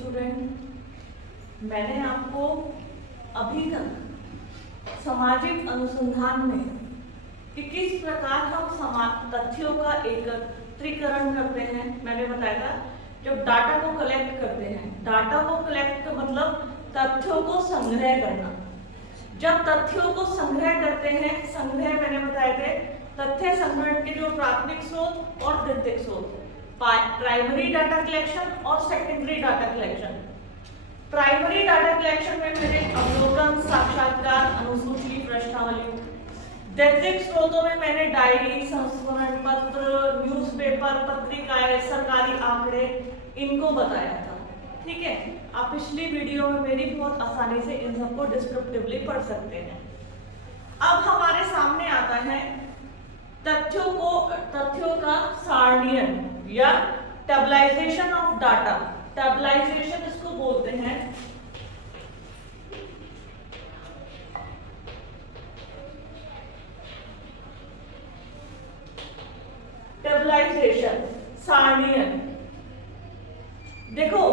Student, मैंने आपको अभी तक सामाजिक अनुसंधान में कि किस प्रकार हम तथ्यों का एकत्रीकरण करते हैं मैंने बताया था। जब डाटा को कलेक्ट करते हैं, डाटा को कलेक्ट का मतलब तथ्यों को संग्रह करना। जब तथ्यों को संग्रह करते हैं, संग्रह मैंने बताए थे तथ्य संग्रहण के जो प्राथमिक स्रोत और द्वितीयक स्रोत, प्राइमरी डाटा कलेक्शन और secondary data collection. Primary data collection में मैंने अवलोकन, साक्षात्कार, अनुसूची, प्रश्नावली। द्वितीयक स्रोतों में मैंने डायरी, संस्मरण पत्र, न्यूज़पेपर, पत्रिकाएं, सरकारी आंकड़े, इनको बताया था। ठीक है, आप पिछली वीडियो में मेरी बहुत आसानी से इन सबको डिस्क्रिप्टिवली पढ़ सकते हैं। अब हमारे सामने आता है तथ्यों का सारणीयन या टेबलाइजेशन ऑफ डाटा। टेबलाइजेशन इसको बोलते हैं। टेबलाइजेशन, सारणीयन। देखो,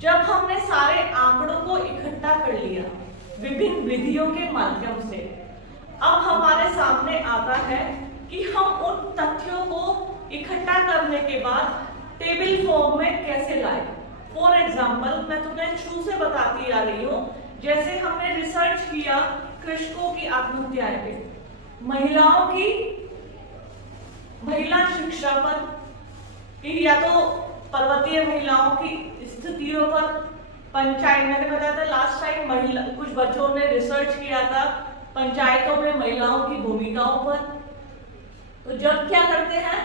जब हमने सारे आंकड़ों को इकट्ठा कर लिया विभिन्न विधियों के माध्यम से, अब हमारे सामने आता है कि हम उन तथ्यों को इकट्ठा करने के बाद टेबल फॉर्म में कैसे लाए। फॉर एग्जाम्पल, मैं तुम्हें शुरू से बताती आ रही हूँ, जैसे हमने रिसर्च किया कृषकों की आत्महत्याएं पे, महिला शिक्षा पर, कि या तो पर्वतीय महिलाओं की स्थितियों पर, पंचायत, मैंने बताया था लास्ट टाइम कुछ बच्चों ने रिसर्च किया था पंचायतों में महिलाओं की भूमिकाओं पर। तो जब क्या करते हैं,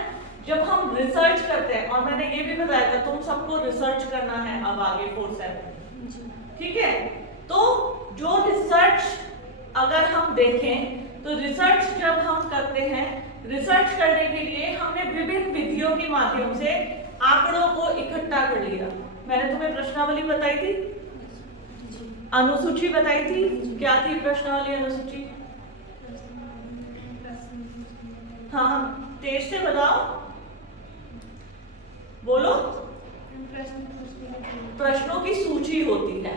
जब हम रिसर्च करते हैं, और मैंने ये भी बताया था तुम सबको रिसर्च करना है अब आगे 4-7, ठीक है। तो जो रिसर्च अगर हम देखें तो रिसर्च जब हम करते हैं, रिसर्च करने के लिए हमने विभिन्न विधियों के माध्यम से आंकड़ों को इकट्ठा कर लिया। मैंने तुम्हें प्रश्नावली बताई थी, अनुसूची बताई थी। क्या थी प्रश्नावली, अनुसूची? हाँ, तेज से बताओ, बोलो। प्रश्नों की सूची होती है,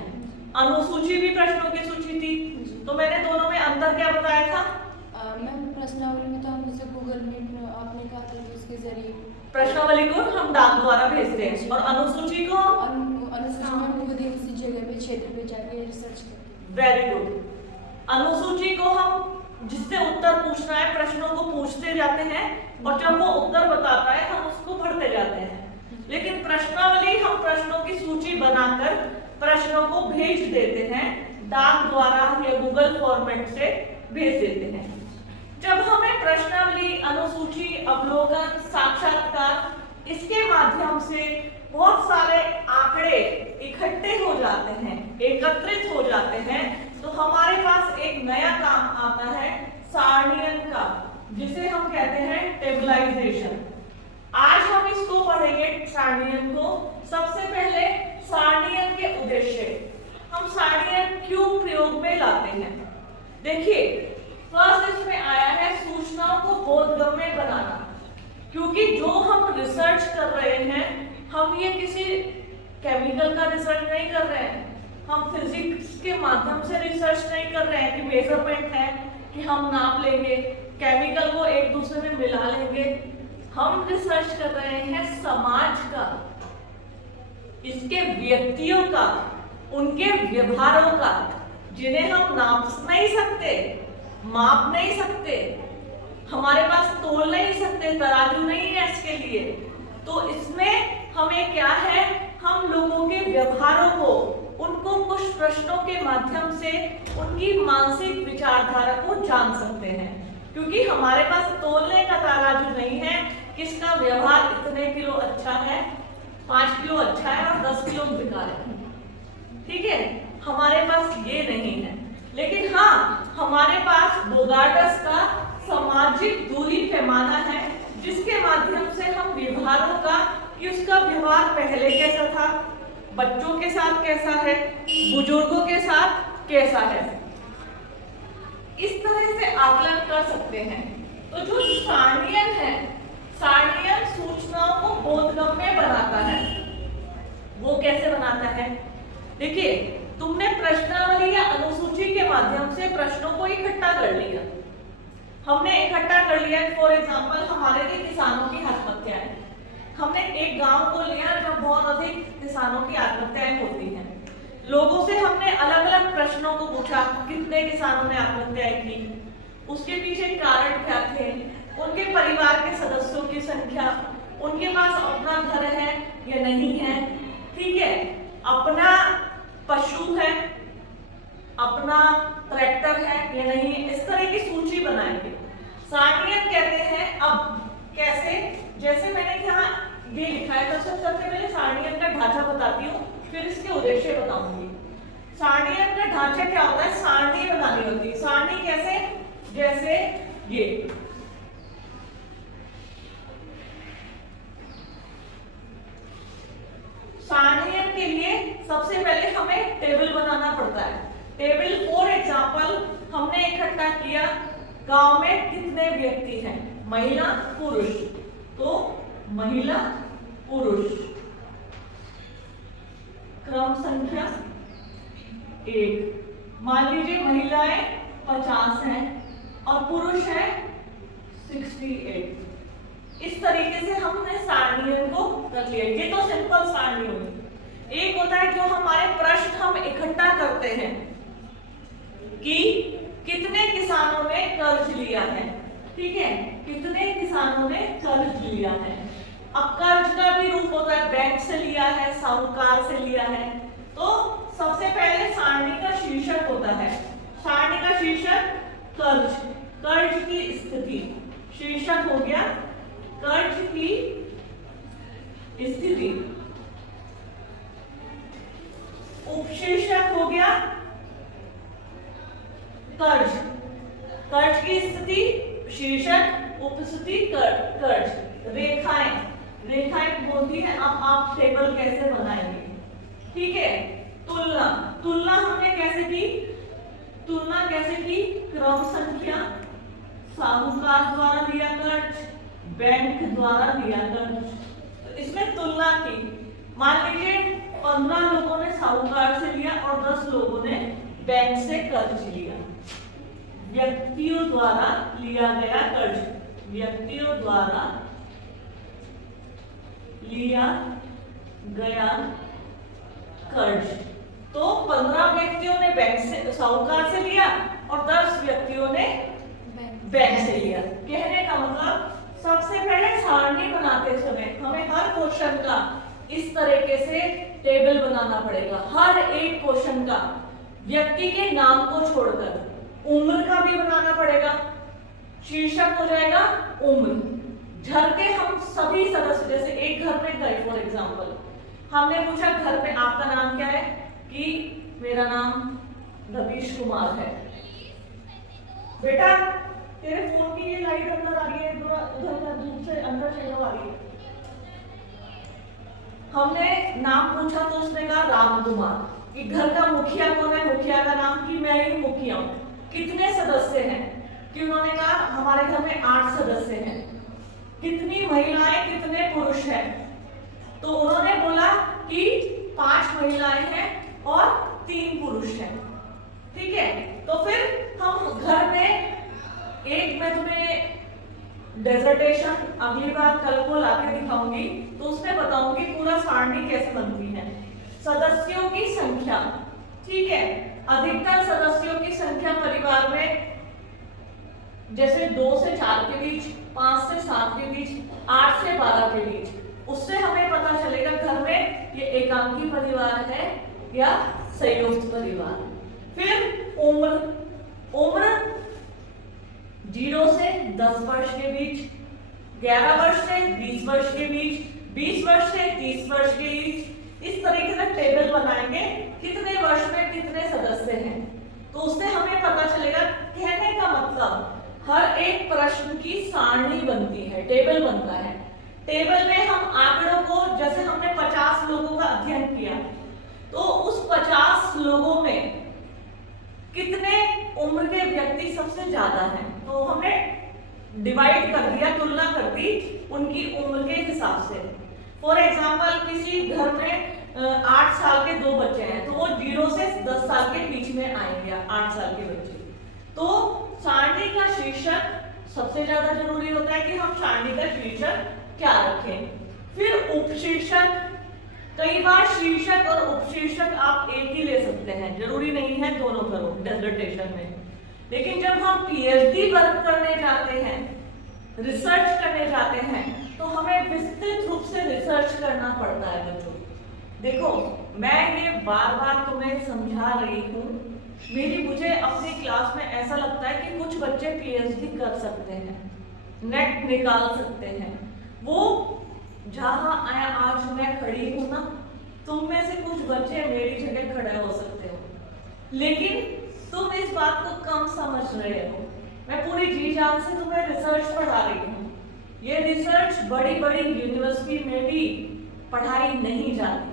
अनुसूची भी प्रश्नों की सूची थी। तो मैंने दोनों में अंतर क्या बताया था? मैम, प्रश्नावली में तो हम जैसे गूगल मीट में आपने कहा था कि उसके जरिए प्रश्नावली को हम डाक द्वारा भेजते हैं, और अनुसूची को अनुसूची में खुद ही उसी जगह पे क्षेत्र पे जाके रिसर्च करते हैं। Very good. अनुसूची को हम जिससे उत्तर पूछना है प्रश्नों को पूछते जाते हैं, और जब वो उत्तर बताता है हम उसको पढ़ते जाते हैं। लेकिन प्रश्नावली हम प्रश्नों की सूची बनाकर प्रश्नों को भेज देते हैं, डाक द्वारा या गूगल फॉर्मेट से भेज देते हैं। जब हमें प्रश्नावली, अनुसूची, अवलोकन, साक्षात्कार, इसके माध्यम से बहुत सारे आंकड़े इकट्ठे हो जाते हैं, एकत्रित हो जाते हैं, तो हमारे पास एक नया काम आता है सारणीयन का, जिसे हम कहते हैं टेबलाइजेशन। आज हम इसको पढ़ेंगे सारणीयन को। सबसे पहले सारणीयन के उद्देश्य, हम सारणीयन क्यों प्रयोग में लाते हैं। देखिए, फर्स्ट इसमें आया है सूचनाओं को बोधगम्य बनाना, क्योंकि जो हम रिसर्च कर रहे हैं, हम ये किसी केमिकल का रिसर्च नहीं कर रहे हैं, हम फिजिक्स के माध्यम से रिसर्च नहीं कर रहे हैं कि मेजरमेंट है कि हम नाप लेंगे, केमिकल को एक दूसरे में मिला लेंगे। हम रिसर्च कर रहे हैं समाज का, इसके व्यक्तियों का, उनके व्यवहारों का, जिन्हें हम नाप नहीं सकते, माप नहीं सकते, हमारे पास तोल नहीं सकते, तराजू नहीं है इसके लिए। तो इसमें हमें क्या है, हम लोगों के व्यवहारों को, उनको कुछ प्रश्नों के माध्यम से उनकी मानसिक विचारधारा को जान सकते हैं, क्योंकि हमारे पास तोलने का तराजू नहीं है, किसका व्यवहार इतने किलो अच्छा है, 5 किलो अच्छा है और 10 किलो बेकार है। ठीक है, हमारे पास ये नहीं है। लेकिन हाँ, हमारे पास बोगार्टस का सामाजिक दूरी पैमाना है, जिसके माध्यम से हम व्यवहारों का, कि उसका व्यवहार पहले कैसा था, बच्चों के साथ कैसा है, बुजुर्गों के साथ कैसा है, इस तरह से आकलन कर सकते हैं। तो जो सारणीयन है, सारणीयन सूचनाओं को बोधगम्य बनाता है। वो कैसे बनाता है? देखिए, तुमने प्रश्नावली या अनुसूची के माध्यम से प्रश्नों को इकट्ठा कर लिया। हमने इकट्ठा कर लिया, फॉर एग्जांपल हमारे लिए किसानों की आत्महत्याएं। हमने एक गांव को लिया जब बहुत अधिक किसानों की आत्महत्याएं होती हैं। लोगों से हमने अलग अलग प्रश्नों को पूछा, कितने किसानों ने आत्महत्याएं की, उसके पीछे कारण क्या थे, उनके परिवार के सदस्यों की संख्या, उनके पास अपना घर है या नहीं है, ठीक है, अपना पशु है, अपना ट्रैक्टर है या नहीं, इस तरह की सूची बनाएंगे। सारणीयन कहते हैं। अब कैसे? जैसे मैंने यहाँ ये लिखा है, तो सबसे पहले सारणीयन का ढांचा बताती हूँ, फिर इसके उद्देश्य बताऊंगी। सारणीयन का ढांचा क्या होता है? सारणी बनानी होती है। सारणी कैसे? जैसे ये सारणीयन के लिए सबसे पहले हमें टेबल बनाना पड़ता है। टेबल फॉर एग्जांपल हमने इकट्ठा किया, गांव में कितने व्यक्ति हैं, महिला पुरुष, तो महिला पुरुष क्रम संख्या 1। मान लीजिए महिलाएं 50 हैं और पुरुष है 68। इस तरीके से हमने सारणीयन को कर लिया। ये तो सिंपल सारणी हुई। एक होता है जो हमारे प्रश्न हम इकट्ठा करते हैं कि कितने किसानों ने कर्ज लिया है, ठीक है, कितने किसानों ने कर्ज लिया है। अब कर्ज का भी रूप होता है, बैंक से लिया है, साहूकार से लिया है। तो सबसे पहले सारणी का शीर्षक होता है। सारणी का शीर्षक कर्ज, कर्ज की स्थिति, शीर्षक हो गया कर्ज की स्थिति, उपशीर्षक हो गया कर्ज, कर्ज की स्थिति, शीर्षक, उपस्थिति, कर्ज। रेखाएं, रेखाएं बोलती है अब आप टेबल कैसे बनाएंगे, ठीक है। तुलना, तुलना हमने कैसे की? तुलना कैसे की? क्रम संख्या, साहूकार द्वारा लिया कर्ज, बैंक द्वारा लिया कर्ज, तो इसमें तुलना की। मान लीजिए 15 लोगों ने साहूकार से लिया और 10 लोगों ने बैंक से कर्ज लिया। व्यक्तियों द्वारा लिया गया कर्ज, व्यक्तियों द्वारा लिया गया कर्ज। तो 15 व्यक्तियों ने बैंक से, साहूकार से लिया और 10 व्यक्तियों ने बैंक से लिया। कहने का मतलब सबसे पहले सारणी बनाते समय हमें हर क्वेश्चन का इस तरीके से टेबल बनाना पड़ेगा। हर एक क्वेश्चन का व्यक्ति के नाम को छोड़कर उम्र का भी बनाना पड़ेगा। शीर्षक हो जाएगा उम्र। घर के हम सभी सदस्य, जैसे एक घर में गए फॉर एग्जांपल, हमने पूछा घर में आपका नाम क्या है, कि मेरा नाम रवीश कुमार है। बेटा तेरे फोन की ये लाइट अंदर आ रही है, उधर दूर से अंदर से आ रही है। हमने नाम पूछा तो उसने कहा राम कुमार। कि घर का मुखिया कौन है, मुखिया का नाम, कि मैं ही मुखिया हूँ। कितने सदस्य हैं, कि उन्होंने कहा हमारे घर में 8 सदस्य हैं। कितनी महिलाएं कितने पुरुष हैं, तो उन्होंने बोला कि 5 महिलाएं हैं और 3 पुरुष हैं, ठीक है। तो फिर हम घर में एक, मैं तुम्हें डेजर्टेशन अगली बार कल को लाके दिखाऊंगी, तो उसमें बताऊंगी पूरा सारणी कैसे बनती है। सदस्यों की संख्या, ठीक है, अधिकतर सदस्यों की संख्या परिवार में जैसे 2 से 4 के बीच, 5 से 7 के बीच, 8 से 12 के बीच, उससे हमें पता चलेगा घर में ये एकांकी परिवार है या संयुक्त परिवार। फिर उम्र, उम्र 0 से 10 वर्ष के बीच, 11 वर्ष से 20 वर्ष के बीच, 20 वर्ष से 30 वर्ष के बीच। इस तरीके से टेबल बनाएंगे कितने वर्ष में कितने सदस्य हैं, तो उससे हमें पता चलेगा। कहने का मतलब हर एक प्रश्न की सारणी बनती है, टेबल बनता है। टेबल में हम आंकड़ों को, जैसे हमने 50 लोगों का अध्ययन किया, तो उस 50 लोगों में कितने उम्र के व्यक्ति सबसे ज्यादा हैं, तो हमने डिवाइड कर दिया, तुलना कर दी उनकी उम्र के हिसाब से। फॉर एग्जाम्पल किसी घर में 8 साल के 2 बच्चे हैं, तो वो 0 से 10 साल के बीच में आएंगे 8 साल के बच्चे। तो सारणी का शीर्षक सबसे ज्यादा जरूरी होता है कि हम सारणी का शीर्षक क्या रखें। फिर उपशीर्षक, कई बार शीर्षक और उपशीर्षक आप एक ही ले सकते हैं, जरूरी नहीं है दोनों करो डिसर्टेशन में। लेकिन जब हम पीएचडी वर्क करने जाते हैं, रिसर्च करने जाते हैं, तो हमें विस्तृत रूप से रिसर्च करना पड़ता है बच्चों। देखो, मैं ये बार बार तुम्हें समझा रही हूँ, मुझे अपनी क्लास में ऐसा लगता है कि कुछ बच्चे पीएचडी कर सकते हैं, नेट निकाल सकते हैं। वो जहां आज मैं खड़ी हूं ना, तुम में से कुछ बच्चे मेरी जगह खड़े हो सकते हो, लेकिन तुम इस बात को कम समझ रहे हो। मैं पूरी जी जान से तुम्हें रिसर्च पढ़ा रही हूँ। ये रिसर्च बड़ी बड़ी यूनिवर्सिटी में भी पढ़ाई नहीं जाती।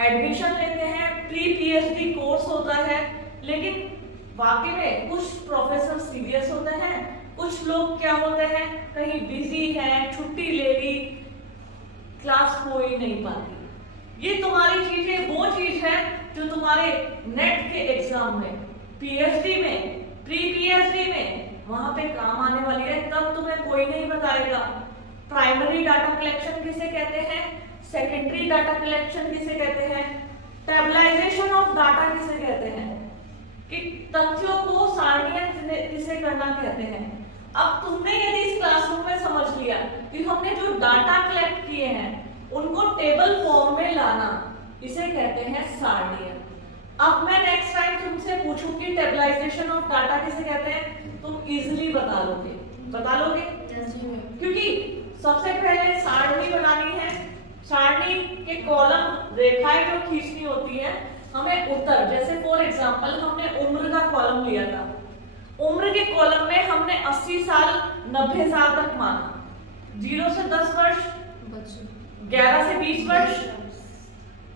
एडमिशन लेते हैं, प्री पीएचडी कोर्स होता है, लेकिन वाकई में कुछ प्रोफेसर सीरियस होते हैं, कुछ लोग क्या होते हैं, कहीं बिजी हैं, छुट्टी ले ली, क्लास हो ही नहीं पाती। ये तुम्हारी चीजें वो चीज है जो तुम्हारे नेट के एग्जाम में, पीएचडी में, प्री पीएचडी में वहां पे काम आने वाली है। तब तुम्हें कोई नहीं बताएगा प्राइमरी डाटा कलेक्शन किसे कहते हैं, सेकेंडरी डाटा कलेक्शन किसे कहते हैं, टेबलाइजेशन ऑफ डाटा किसे कहते हैं, कि तथ्यों को सारणीय किसे करना कहते हैं। अब तुमने यदि इस क्लासरूम में समझ लिया कि हमने जो डाटा कलेक्ट किए हैं उनको टेबल फॉर्म में लाना, इसे कहते हैं सारणीय। अब मैं नेक्स्ट टाइम तुमसे पूछूंगी टेबलाइजेशन ऑफ डाटा किसे कहते हैं, तुम इजीली बता लोगे, बता लोगे? क्योंकि सबसे पहले सारणी बनानी है, सारणी के कॉलम रेखाएं जो खींचनी होती है, हमें उत्तर, जैसे फॉर एग्जांपल हमने उम्र का कॉलम लिया था, उम्र के कॉलम में हमने 80 साल 90 साल तक माना, 0 से 10 वर्ष, 11 से 20 वर्ष,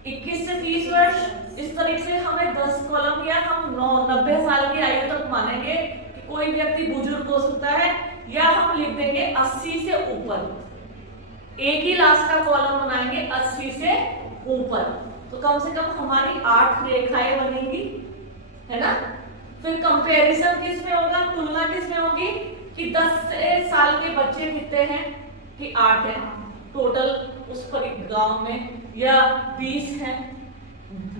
21 से 30 वर्ष, इस तरीके से हमें 10 कॉलम या हम 90 साल की आयु तक मानेंगे कि कोई व्यक्ति बुजुर्ग हो सकता है, या हम लिख देंगे 80 से ऊपर, एक ही लास्ट का कॉलम बनाएंगे 80 से ऊपर, तो कम से कम हमारी 8 रेखाएं बनेंगी, है ना। फिर कंपैरिजन किस में होगा, तुलना किस में होगी, कि 10 साल के बच्चे कितने हैं, कि 8 हैं टोटल उस पर गांव में, या 20 हैं,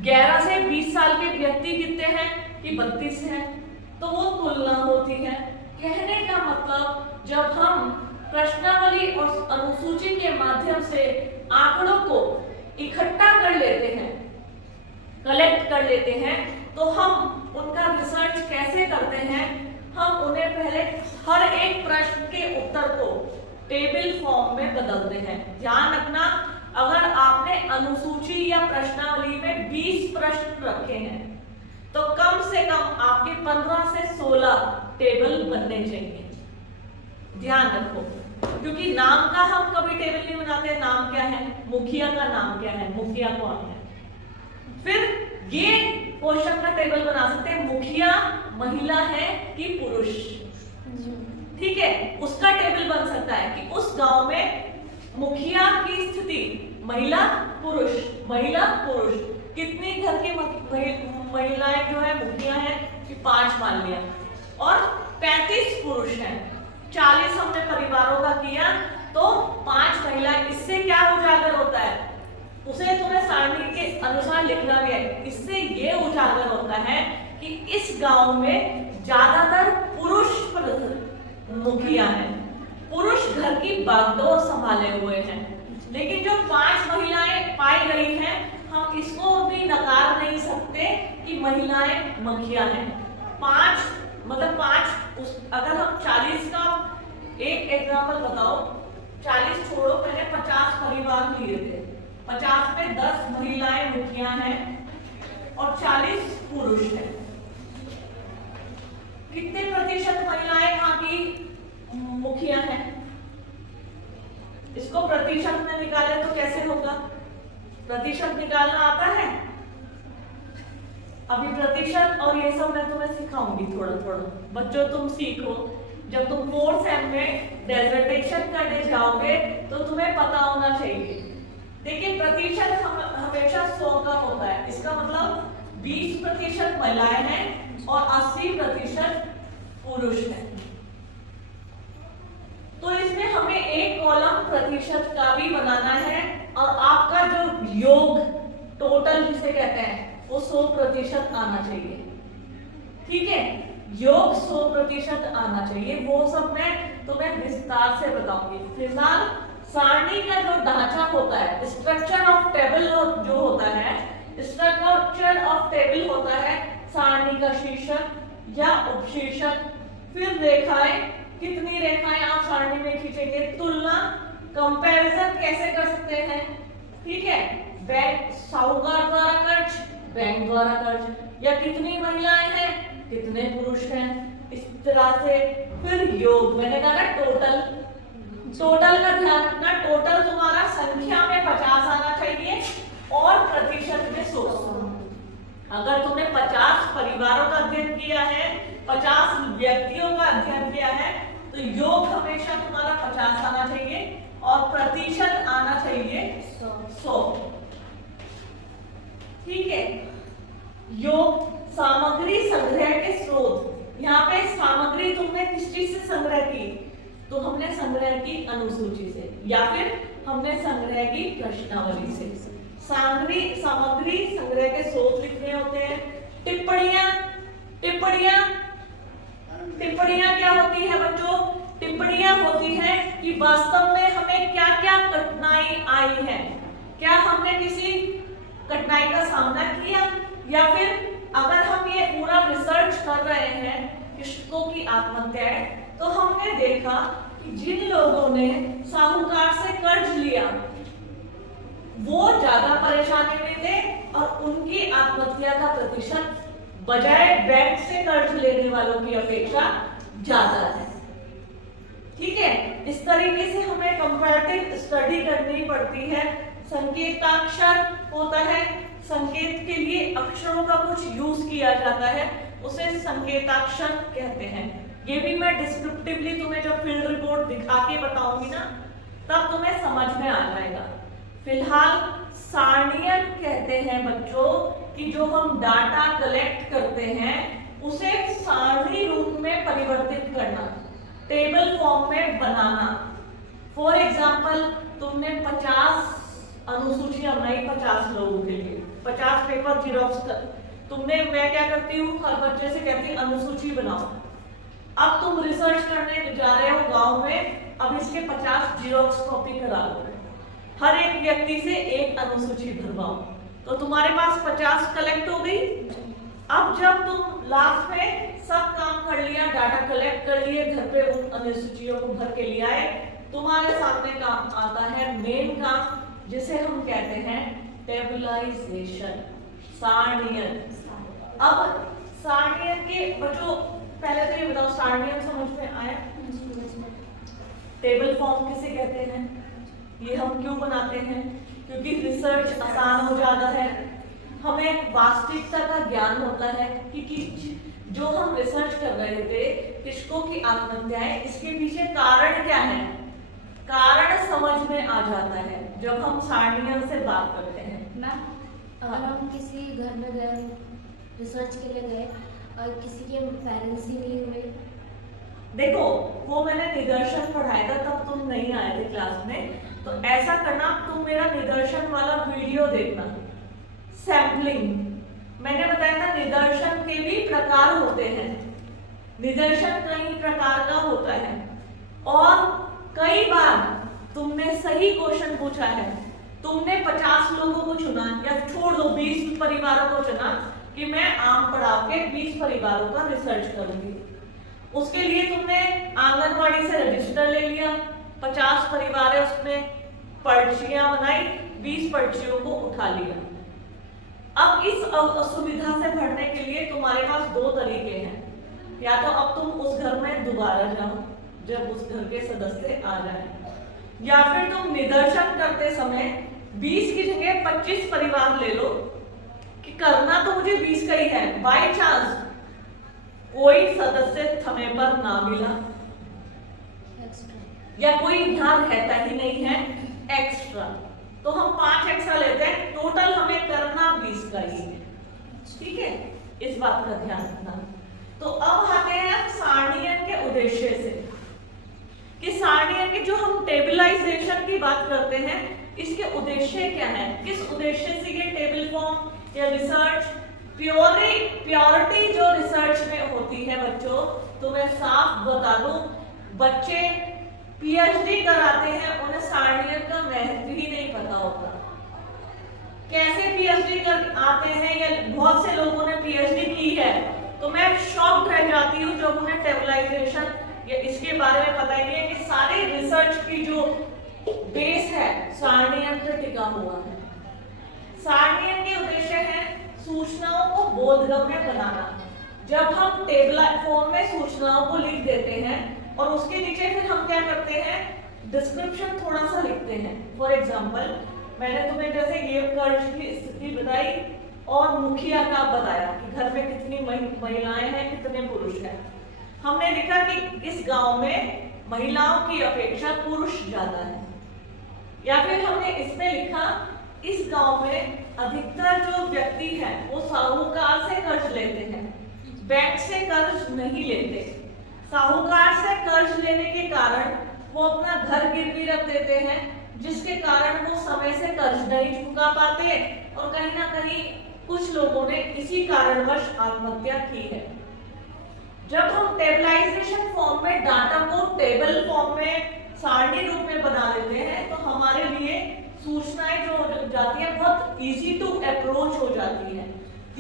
11 से 20 साल के व्यक्ति कितने हैं, कि 32 हैं, तो वो तुलना होती है। कहने का मतलब, जब हम प्रश्नावली और अनुसूची के माध्यम से आंकड़ों को इकट्ठा कर लेते हैं, कलेक्ट कर लेते हैं, तो हम उनका रिसर्च कैसे करते हैं, हम उन्हें पहले हर एक प्रश्न के उत्तर को टेबल फॉर्म में बदलते हैं। ध्यान रखना, अगर आपने अनुसूची या प्रश्नावली में 20 प्रश्न रखे हैं, तो कम से कम आपके 15 से 16 टेबल बनने चाहिए। ध्यान रखो, क्योंकि नाम का हम कभी टेबल नहीं बनाते। नाम क्या है, मुखिया का नाम क्या है, मुखिया कौन है। फिर ये क्वेश्चन का टेबल बना सकते हैं, मुखिया महिला है कि पुरुष, ठीक है, उसका टेबल बन सकता है कि उस गांव में मुखिया की स्थिति महिला पुरुष, महिला पुरुष, कितनी घर की महिलाएं जो है मुखिया है, कि 5 मान लिया, और 35 पुरुष हैं, 40 हमने परिवारों का किया, तो 5 महिलाएं। इससे क्या उजागर होता है, उसे तुम्हें सारणी के अनुसार लिखना भी है। इससे ये उजागर होता है कि इस गांव में ज्यादातर पुरुष मुखिया हैं, पुरुष घर की बागडोर संभाले हुए हैं। लेकिन जो 5 महिलाएं पाई गई हैं, हम इसको भी नकार नहीं सकते कि महिलाएं मुखिया हैं। 5 मतलब 5, अगर हम 40 का एक एग्जाम्पल बताओ, 40 छोड़ो, पहले 50 परिवार लिए थे, 50 में 10 महिलाएं मुखिया हैं और 40 पुरुष हैं। कितने प्रतिशत महिलाएं वहां की मुखिया हैं, इसको प्रतिशत में निकाले तो कैसे होगा, प्रतिशत निकालना आता है? अभी प्रतिशत और ये सब मैं तुम्हें सिखाऊंगी थोड़ा थोड़ा, बच्चों तुम सीखो। जब तुम 4th सेम में डेजर्टेशन करने जाओगे तो तुम्हें पता होना चाहिए। देखिए प्रतिशत हमेशा 100 का होता है, इसका मतलब 20% महिलाएं हैं और 80% पुरुष हैं। तो इसमें हमें एक कॉलम प्रतिशत का भी बनाना है और आपका जो योग टोटल जिसे कहते हैं वो 100% आना चाहिए। ठीक है, योग 100% आना चाहिए, वो सब मैं तुम्हें विस्तार से बताऊंगी। फिलहाल सारणी का जो ढांचा होता है, स्ट्रक्चर ऑफ टेबल जो होता है, स्ट्रक्चर ऑफ टेबल होता है सारणी का शीर्षक या उपशीर्षक, फिर रेखाएं, कितनी रेखाएं आप सारणी में खींचेंगे, तुलना, कंपैरिजन कैसे कर सकते हैं, ठीक है, बैंक साहूकार द्वारा कर्ज, बैंक द्वारा कर्ज, या कितनी महिलाएं हैं, कितने पुरुष हैं, इस तरह से। फिर योग, मैंने कहा टोटल, टोटल का ध्यान रखना, टोटल तुम्हारा संख्या में 50 आना चाहिए और प्रतिशत में 100। अगर तुमने 50 परिवारों का अध्ययन किया है, 50 व्यक्तियों का अध्ययन किया है, तो योग हमेशा तुम्हारा 50 आना चाहिए और प्रतिशत आना चाहिए 100। ठीक है, योग सामग्री संग्रह के स्रोत। यहाँ पे सामग्री तुमने किस चीज से संग्रह की, तो हमने संग्रह की अनुसूची से या फिर हमने संग्रह की प्रश्नावली से। सामग्री संग्रह के स्रोत लिखने होते हैं। टिप्पणियां, टिप्पणियां क्या होती है बच्चों? टिप्पणियां होती है कि वास्तव में हमें क्या क्या कठिनाई आई है, क्या हमने किसी कठिनाई का सामना किया, या फिर अगर हम ये पूरा रिसर्च कर रहे हैं कृषकों की आत्महत्याएं, तो हमने देखा कि जिन लोगों ने साहूकार से कर्ज लिया वो ज्यादा परेशानी में थे और उनकी आत्महत्या का प्रतिशत बजाय बैंक से कर्ज लेने वालों की अपेक्षा ज्यादा है। ठीक है, इस तरीके से हमें कंपैरेटिव स्टडी करनी पड़ती है। संकेताक्षर होता है, संकेत के लिए अक्षरों का कुछ यूज किया जाता है, उसे संकेताक्षर कहते हैं। ये भी मैं डिस्क्रिप्टिवली तुम्हें जब फील्ड रिपोर्ट दिखा के बताऊंगी ना, तब तुम्हें समझ में आ जाएगा। फिलहाल सारणियन कहते हैं बच्चों कि जो हम डाटा कलेक्ट करते हैं उसे सारणी रूप में परिवर्तित करना, टेबल फॉर्म में बनाना। फॉर एग्जाम्पल, तुमने 50 अनुसूचियां बनाई 50 लोगों के लिए, 50 पेपर जीरोक्स कर, मैं क्या करती हूँ, हर बच्चे से कहती हूँ अनुसूची बनाओ। अब तुम रिसर्च करने जा रहे हो गांव में, अब इसके 50 जीरोक्स कॉपी करा लो, हर एक व्यक्ति से एक अनुसूची भरवाओ, तो तुम्हारे पास 50 कलेक्ट हो गई। अब जब तुम लास्ट में सब काम कर लिया, डाटा कलेक्ट कर लिए, घर पे उन अनुसूचियों को भर के लिए आए, तुम्हारे सामने काम आता है मेन काम, जिसे हम कहते हैं टेबुलाइजेशन, सारणीयन। अब सारणीयन के बच्चों पहले तो ये बताओ, सारणीयन समझ में आया? टेबल फॉर्म किसे कहते हैं, ये हम क्यों बनाते हैं? क्योंकि रिसर्च आसान हो जाता है, हमें वास्तविकता का ज्ञान होता है कि जो हम रिसर्च कर रहे थे कृषकों की आत्महत्याएं, इसके पीछे कारण क्या है, कारण समझ में आ जाता है जब हम सारणियों से बात करते हैं। मैम, अगर हम किसी घर में गए, रिसर्च के लिए गए और किसी के पेरेंट्स ही नहीं हुए, देखो वो मैंने निदर्शन पढ़ाया था, तब तुम नहीं आए थे क्लास में, तो ऐसा करना, तुम मेरा निदर्शन वाला वीडियो देखना। सैम्पलिंग मैंने बताया था, निदर्शन के भी प्रकार होते हैं, निदर्शन कई प्रकार का होता है और कई बार तुमने सही क्वेश्चन पूछा है, तुमने 50 लोगों को चुना या छोड़ दो 20 परिवारों को चुना कि मैं आम पड़ाव के 20 परिवारों का रिसर्च करूंगी। उसके लिए तुमने आंगनवाड़ी से रजिस्टर ले लिया, 50 परिवार है, उसमें पर्चियां बनाई, 20 पर्चियों को उठा लिया। अब इस असुविधा से भरने के लिए तुम्हारे पास 2 तरीके हैं, या तो अब तुम उस घर में दोबारा जाओ जब उस घर के सदस्य आ जाए, या फिर तुम निदर्शन करते समय 20 की जगह 25 परिवार ले लो कि करना तो मुझे 20 का ही है, बाय चांस कोई सदस्य समय पर ना मिला एक्स्ट्रा या कोई ध्यान रहता ही नहीं है एक्स्ट्रा, तो हम 5 एक्स्ट्रा लेते हैं, टोटल हमें करना 20 का ही है। ठीक है, इस बात का ध्यान रखना। तो अब आते हैं सारणीयन के उद्देश्य से, कि सारणीयन के जो हम टेबलाइजेशन की बात करते हैं, इसके उद्देश्य क्या है, किस उद्देश्य से ये टेबल फॉर्म या रिसर्च, प्योरिटी जो रिसर्च में होती है बच्चों, तो मैं साफ बता दूं, बच्चे पीएचडी कराते हैं, उन्हें सारणीयन का महत्व ही नहीं पता होता। कैसे पीएचडी कर आते हैं, या बहुत से लोगों ने पीएचडी की है, तो मैं शॉक्ड रह जाती हूँ जब उन्हें टेबलाइजेशन या इसके बारे में पता ही नहीं है कि सारी रिसर्च की जो बेस है सारणीयन पर टिका हुआ है। सारणीयन के उद्देश्य है सूचनाओं को बोधगम्य बनाना। जब हम टेबल फॉर्म में सूचनाओं को लिख देते हैं और उसके नीचे फिर हम क्या करते हैं, डिस्क्रिप्शन थोड़ा सा लिखते हैं। फॉर एग्जांपल, मैंने तुम्हें जैसे ये कर्ज की स्थिति बताई और मुखिया का बताया कि घर में कितनी महिलाएं हैं, कितने पुरुष हैं। हमने लिखा कि इस गांव में महिलाओं की अपेक्षा पुरुष ज्यादा है, या फिर हमने इसमें लिखा इस गांव में अधिकतर जो व्यक्ति हैं वो साहूकार से कर्ज लेते हैं, बैंक से कर्ज नहीं लेते। साहूकार से कर्ज लेने के कारण वो अपना घर गिरवी रख देते हैं, जिसके कारण वो समय से कर्ज नहीं चुका पाते और कहीं ना कहीं कुछ लोगों ने इसी कारणवश आत्महत्या की है। जब हम टेबलाइजेशन फॉर्म में डाटा को टेबल फॉर्म में सारणी रूप में बना लेते हैं, तो हमारे लिए सूचनाएं जो जाती है बहुत इजी टू अप्रोच हो जाती है,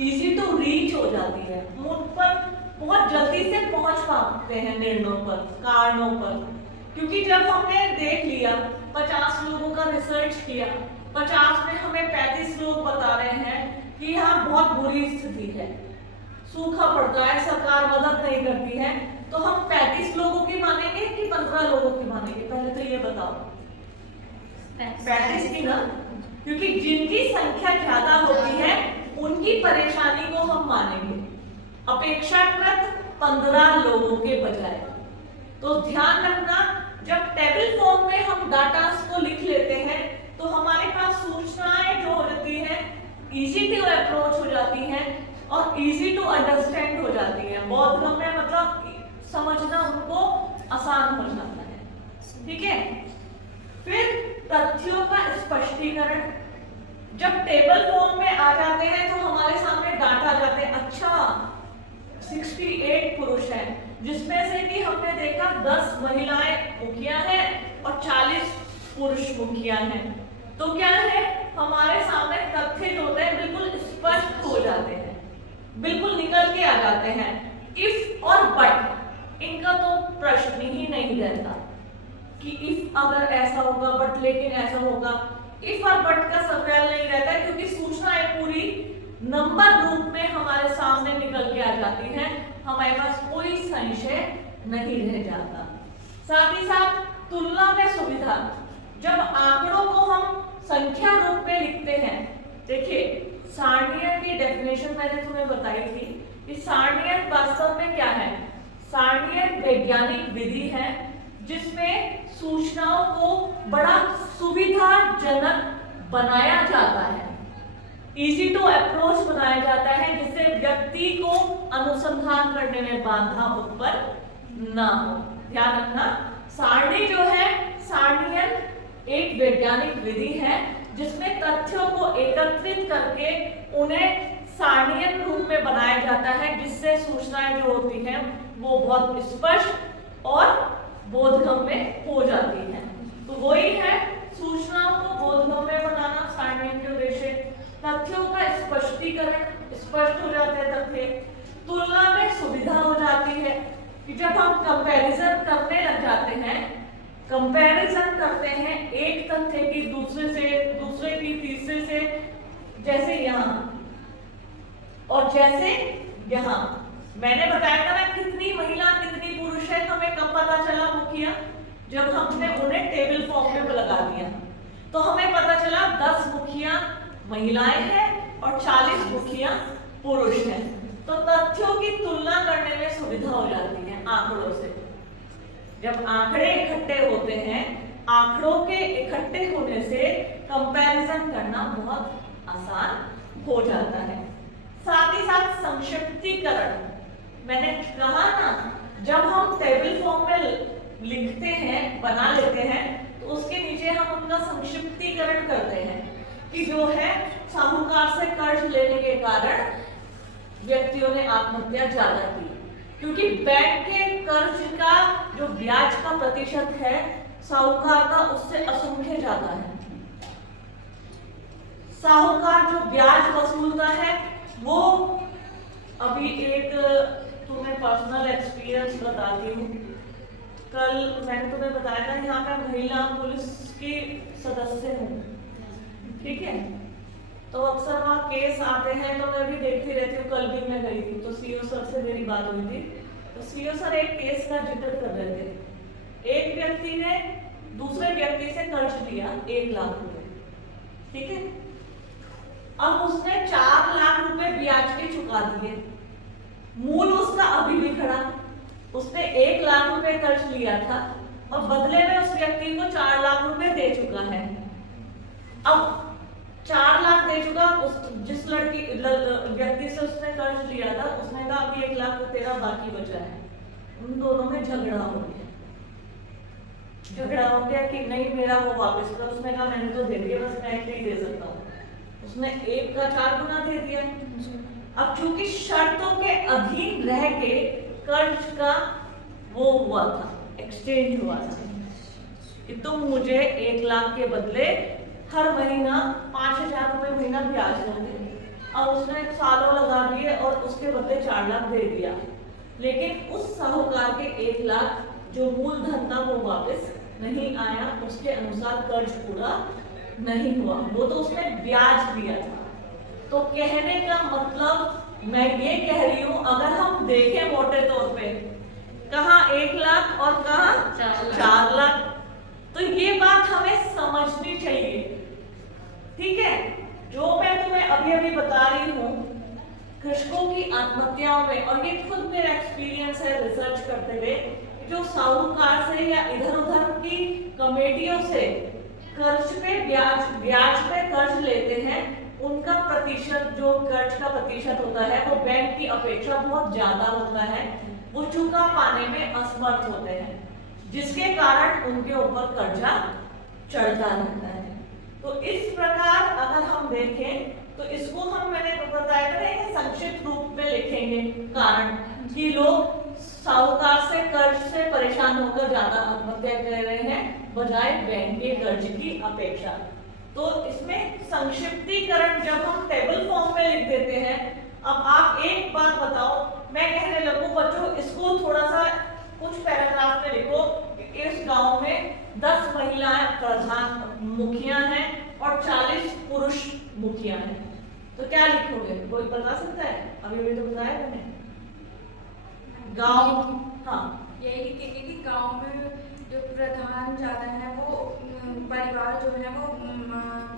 इजी टू रीच हो जाती है, उन पर बहुत जल्दी से पहुंच पाते हैं निर्णयों पर, कारणों पर। क्योंकि जब हमने देख लिया 50 लोगों का रिसर्च किया, 50 में हमें 35 लोग बता रहे हैं कि यहाँ बहुत बुरी स्थिति है, सूखा पड़ता है, सरकार मदद नहीं करती है, तो हम 35 लोगों की मानेंगे कि 15 लोगों की मानेंगे? पहले तो ये बताओ। 35 की ना, क्योंकि जिनकी संख्या ज्यादा होती है उनकी परेशानी को हम मानेंगे अपेक्षाकृत 15 लोगों के बजाय। तो ध्यान रखना, जब टेबल फॉर्म में हम डाटा को लिख लेते हैं तो हमारे पास सूचनाएं जो होती है इजी टू अप्रोच हो जाती हैं और इजी टू अंडरस्टैंड हो जाती है। बोधगम्य मतलब समझना उनको आसान हो जाता है। ठीक है, फिर तथ्यों का स्पष्टीकरण। जब टेबल फॉर्म में आ जाते हैं तो हमारे सामने डाटा आ जाते हैं, अच्छा 68 पुरुष हैं, जिसमें से कि हमने देखा 10 महिलाएं मुखिया हैं और 40 पुरुष मुखिया हैं। तो क्या है, हमारे सामने तथ्य जो होते हैं बिल्कुल स्पष्ट हो जाते हैं, बिल्कुल निकल के आ जाते हैं। इफ और बट, इनका तो प्रश्न ही नहीं रहता कि इफ अगर ऐसा होगा बट लेकिन ऐसा होगा। इफ और बट का सवाल नहीं रहता, क्योंकि सूचनाएं पूरी नंबर रूप में हमारे सामने निकल के आ जाती है, हमारे पास कोई संशय नहीं रह जाता। साथ ही साथ तुलना में सुविधा। जब आंकड़ों को हम संख्या रूप में लिखते हैं, देखिए सारणीयन की डेफिनेशन मैंने तुम्हें बताई थी कि सारणीयन वास्तव में क्या है। सारणीयन वैज्ञानिक विधि है जिसमें सूचनाओं को बड़ा सुविधाजनक बनाया जाता है, इजी टू अप्रोच बनाया जाता है, जिससे व्यक्ति को अनुसंधान करने में बाधा उत्पन्न ना हो। ध्यान रखना, सारणी जो है, सारणीयन एक वैज्ञानिक विधि है जिसमें तथ्यों को एकत्रित करके उन्हें सारणीयन रूप में बनाया जाता है, जिससे सूचनाएं जो होती हैं वो बहुत स्पष्ट और बोधगम्य हो जाती हैं। तो वही है, सूचनाओं को बोधगम्य बनाना सारणीयन के उद्देश्य। तथ्यों का स्पष्टीकरण, स्पष्ट हो जाते हैं तथ्य। तुलना में सुविधा हो जाती है कि जब हम कंपैरिजन करने लग जाते हैं, कंपैरिजन करते हैं एक तथ्य की दूसरे से, दूसरे की तीसरे से, जैसे यहाँ और जैसे यहाँ। मैंने बताया था ना कितनी महिला कितनी पुरुष है, हमें कब पता चला मुखिया? जब हमने उन्हें टेबल फॉर्म में लगा दिया तो हमें पता चला 10 मुखिया महिलाएं हैं और 40 मुखिया पुरुष हैं। तो तथ्यों की तुलना करने में सुविधा हो जाती है आंकड़ों से। जब आंकड़े इकट्ठे होते हैं, आंकड़ों के इकट्ठे होने से कंपैरिजन करना बहुत आसान हो जाता है। साथ ही साथ संक्षिप्तीकरण, मैंने कहा ना, जब हम टेबल फॉर्म में लिखते हैं, बना लेते हैं, तो उसके नीचे हम उनका संक्षिप्तीकरण करते हैं कि जो है साहूकार से कर्ज लेने के कारण व्यक्तियों ने आत्महत्या ज्यादा की, क्योंकि बैंक के कर्ज का जो ब्याज का प्रतिशत है साहूकार का उससे असंख्य ज्यादा है। साहूकार जो ब्याज वसूलता है वो, अभी एक तुम्हें पर्सनल एक्सपीरियंस बताती हूँ। कल मैंने तुम्हें बताया था यहाँ का महिला पुलिस की सदस्य हूँ, ठीक है, तो अक्सर वहाँ केस आते हैं तो मैं भी देखती रहती हूँ। कल भी मैं गई थी तो सीओ सर से मेरी बात हुई थी, तो सीओ सर एक केस का जिक्र कर रहे थे। एक व्यक्ति ने दूसरे व्यक्ति से कर्ज लिया 1 लाख रुपए, ठीक है, अब उसने 4 लाख रुपए ब्याज के चुका दिए, मूल उसका अभी भी खड़ा। उसने 1 लाख रुपए कर्ज लिया था और बदले में उस व्यक्ति को 4 लाख रुपए दे चुका है। अब 4 लाख दे चुका, उस जिस व्यक्ति से उसने कर्ज लिया था उसने कहा अभी 1 लाख तेरा बाकी बचा है। उन दोनों में झगड़ा हो गया, कि नहीं मेरा वो वापस कर। उसने कहा मैंने तो दे दिया, बस मैं एक ही दे सकता हूँ। उसने 1 का 4 गुना दे दिया। अब चूंकि शर्तों के अधीन रह के कर्ज का वो हुआ था, एक्सचेंज हुआ था कि तुम मुझे 1 लाख के बदले हर महीना 5,000 रुपए महीना ब्याज दोगे। अब उसने सालों लगा दिए और उसके बदले 4 लाख दे दिया, लेकिन उस साहूकार के 1 लाख जो मूलधन था वो वापस नहीं आया, उसके अनुसार कर्ज पूरा नहीं हुआ, वो तो उसने ब्याज दिया था। तो कहने का मतलब मैं ये कह रही हूँ, अगर हम देखें मोटे तौर पे, कहाँ 1 लाख और कहाँ 4 लाख, तो ये बात हमें समझनी चाहिए, ठीक है। जो मैं तुम्हें अभी अभी बता रही हूँ कृषकों की आत्महत्याओं में, और ये खुद मेरा एक्सपीरियंस है रिसर्च करते हुए, जो साहूकार से या इधर उधर की कमेटियों से कर्ज पे ब्याज पे कर्ज लेते हैं, उनका प्रतिशत, जो कर्ज का प्रतिशत होता है वो बैंक की अपेक्षा बहुत ज्यादा होता है, वो चुका पाने में असमर्थ होते हैं, जिसके कारण उनके ऊपर कर्जा चढ़ता रहता है। तो इस प्रकार अगर हम देखें तो इसको मैंने बताया था संक्षिप्त रूप में लिखेंगे कारण कि लोग साहूकार से कर्ज से परेशान होकर ज्यादा आत्महत्या कर रहे हैं बजाय बैंक के कर्ज की अपेक्षा। तो इसमें संक्षिप्तीकरण जब हम टेबल फॉर्म में लिख देते हैं। अब आप एक बात बताओ, मैं कहने लगूं बच्चों इसको थोड़ा सा कुछ पैराग्राफ में लिखो कि इस गांव में 10 महिलाएं प्रधान मुखिया हैं और 40 पुरुष मुखिया हैं, तो क्या लिखोगे? कोई बता सकता है? अभी तो बताया मैंने। गांव, हाँ यही लिखेंगे कि गांव में जो प्रधान ज्यादा है वो परिवार जो है वो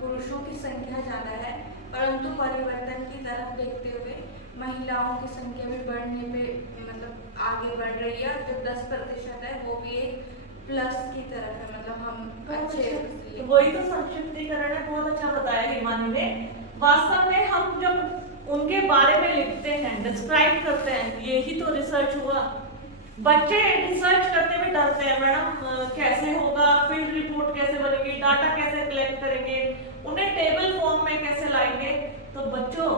पुरुषों की संख्या ज्यादा है, परंतु परिवर्तन की तरफ देखते हुए महिलाओं की संख्या भी बढ़ने पे मतलब आगे बढ़ रही है। जो 10% है वो भी एक प्लस की तरफ है, मतलब हम अच्छे। वही तो संक्षिप्तीकरण है, बहुत अच्छा बताया हिमानी ने। वास्तव में हम जब उनके बारे में लिखते हैं, डिस्क्राइब करते हैं, यही तो रिसर्च हुआ। बच्चे रिसर्च करते हुए डरते हैं, मैडम कैसे होगा, फील्ड रिपोर्ट कैसे बनेगी, डाटा कैसे कलेक्ट करेंगे, उन्हें टेबल फॉर्म में कैसे लाएंगे। तो बच्चों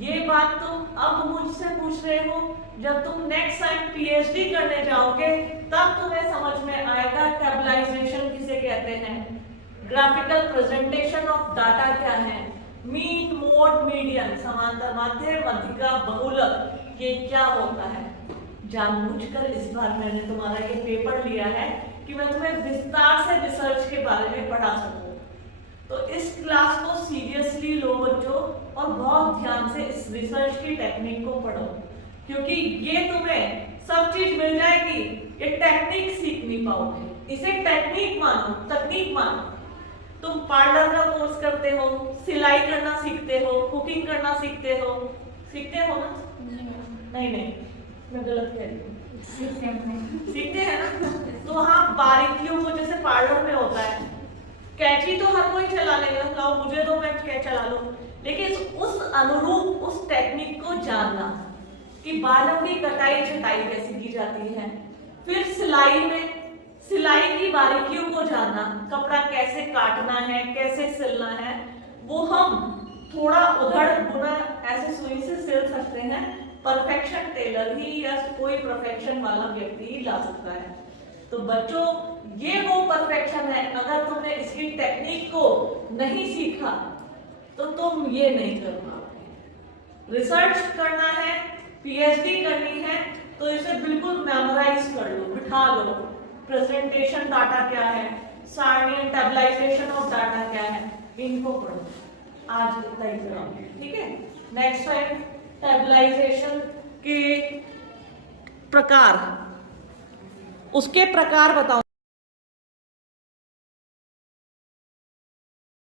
ये बात तुम अब मुझसे पूछ रहे हो, जब तुम नेक्स्ट टाइम पीएचडी करने जाओगे तब तुम्हें समझ में आएगा टेबलाइजेशन किसे कहते हैं, ग्राफिकल प्रेजेंटेशन ऑफ डाटा क्या है, मीन मोड मीडियन, समांतर माध्य मध्यिका बहुलक, ये क्या होता है। जानबूझकर इस बार मैंने तुम्हारा ये पेपर लिया है कि मैं तुम्हें विस्तार से रिसर्च के बारे में पढ़ा सकूं। तो इस क्लास को सीरियसली लो बच्चों और बहुत ध्यान से इस रिसर्च की टेक्निक को पढ़ो, क्योंकि ये तुम्हें सब चीज मिल जाएगी, ये टेक्निक सीख नहीं पाओगे। इसे टेक्निक मानो, तकनीक मानो। तुम पार्लर का कोर्स करते हो, सिलाई करना सीखते हो, कुकिंग करना सीखते हो ना? नहीं मैं गलत कह रही हूँ। सीखते हैं ना। तो हाँ, बारीकियों को जैसे पार्लर में होता है, कैंची तो हर कोई चला लेगा, लाओ मुझे दो मैं क्या चला लूं, लेकिन उस अनुरूप उस टेक्निक को जानना कि बालों की कटाई छटाई कैसे की जाती है। फिर सिलाई में सिलाई की बारीकियों को जानना, कपड़ा कैसे काटना है, कैसे सिलना है, वो हम थोड़ा उधड़ बुना ऐसे सुई से सिल सकते हैं। परफेक्शन टेलर ही या कोई प्रोफेक्शन वाला व्यक्ति ही ला सकता है। तो बच्चों, ये वो परफेक्शन है, अगर तुमने इसकी टेक्निक को नहीं सीखा तो तुम ये नहीं कर पाओगे। रिसर्च करना है, पीएचडी करनी है, तो इसे बिल्कुल मेमोराइज कर लो, बिठा लो। प्रेजेंटेशन डाटा क्या है, सारणी टेबलाइजेशन ऑफ डाटा क्या है, इनको पढ़ो। आज इतना ही करेंगे, ठीक है। नेक्स्ट टाइम टेबलाइजेशन के प्रकार, उसके प्रकार बताओ।